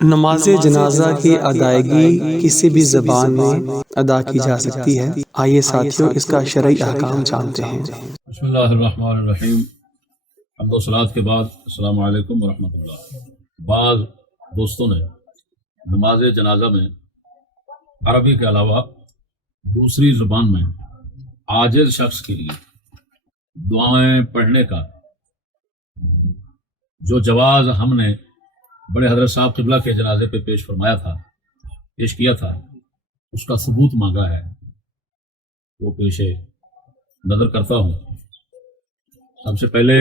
نماز جنازہ کی ادائیگی کسی بھی زبان میں ادا کی جا سکتی ہے۔ آئیے ساتھیوں اس کا شرعی احکام جانتے ہیں۔ بسم اللہ الرحمن الرحیم۔ حمد و صلوات کے بعد السلام علیکم ورحمۃ اللہ۔ بعض دوستوں نے نماز جنازہ میں عربی کے علاوہ دوسری زبان میں عاجز شخص کے لیے دعائیں پڑھنے کا جو جواز ہم نے بڑے حضرت صاحب قبلہ کے جنازے پہ پیش کیا تھا اس کا ثبوت مانگا ہے، وہ پیش نظر کرتا ہوں۔ سب سے پہلے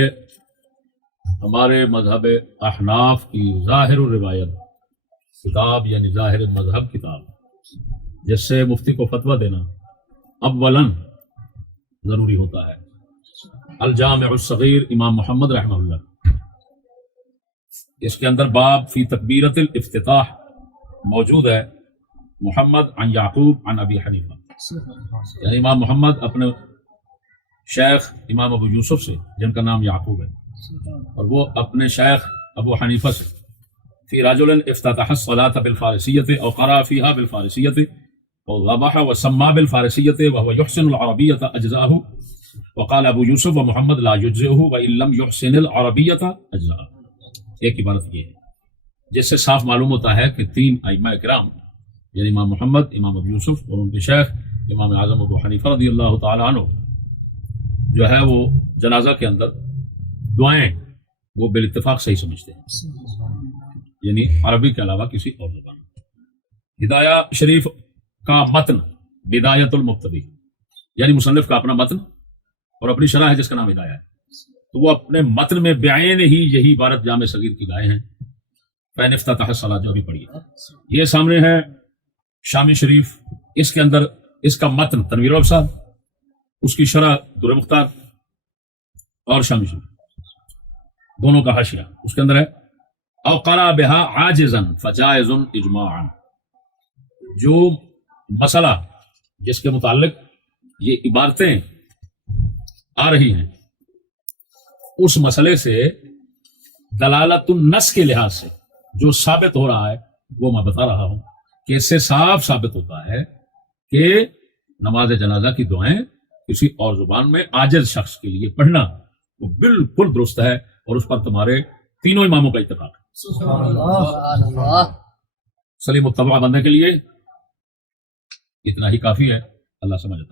ہمارے مذہب احناف کی ظاہر الروایت کتاب یعنی ظاہر مذہب کتاب جس سے مفتی کو فتویٰ دینا اولاً ضروری ہوتا ہے، الجامع الصغیر امام محمد رحمہ اللہ، اس کے اندر باب فی تکبیرۃ الافتتاح موجود ہے، محمد عن یعقوب عن ابی حنیفہ، یعنی امام محمد اپنے شیخ امام ابو یوسف سے جن کا نام یعقوب ہے، اور وہ اپنے شیخ ابو حنیفہ سے فی رجل افتتح الصلاۃ بالفارسیۃ او قرأ فیہا بالفارسیۃ او ذبح وسمى بالفارسیۃ وهو يحسن العربیۃ اجزاہ، وقال ابو یوسف ومحمد لا یجزئہ وان لم يحسن العربیۃ اجزاہ۔ ایک عبارت یہ ہے جس سے صاف معلوم ہوتا ہے کہ تین ائمہ کرام یعنی امام محمد، امام ابو یوسف اور ان کے شیخ امام اعظم ابو حنیفہ رضی اللہ تعالی عنہ جو ہے وہ جنازہ کے اندر دعائیں وہ بالاتفاق صحیح سمجھتے ہیں، یعنی عربی کے علاوہ کسی اور زبان میں۔ ہدایہ شریف کا متن بدایت المبتدی یعنی مصنف کا اپنا متن اور اپنی شرح ہے جس کا نام ہدایہ ہے، تو وہ اپنے متن میں بعین ہی یہی عبارت جامع صغیر کی لائے ہیں، فَإِنِ افتتح الصلاۃ جو بھی پڑھی ہے۔ یہ سامنے ہے شامی شریف، اس کے اندر اس کا متن تنویر الابصار، اس کی شرح در مختار اور شامی شریف دونوں کا حاشیہ اس کے اندر ہے، او قرأ بها عاجزا فجائز اجماعا، جو مسئلہ جس کے متعلق یہ عبارتیں آ رہی ہیں اس مسئلے سے دلالت النص کے لحاظ سے جو ثابت ہو رہا ہے وہ میں بتا رہا ہوں کہ اس سے صاف ثابت ہوتا ہے کہ نماز جنازہ کی دعائیں کسی اور زبان میں عاجز شخص کے لیے پڑھنا وہ بالکل درست ہے، اور اس پر تمہارے تینوں اماموں کا اتفاق ہے۔ سلیم متبع بننے کے لیے اتنا ہی کافی ہے۔ اللہ سمجھتا ہے۔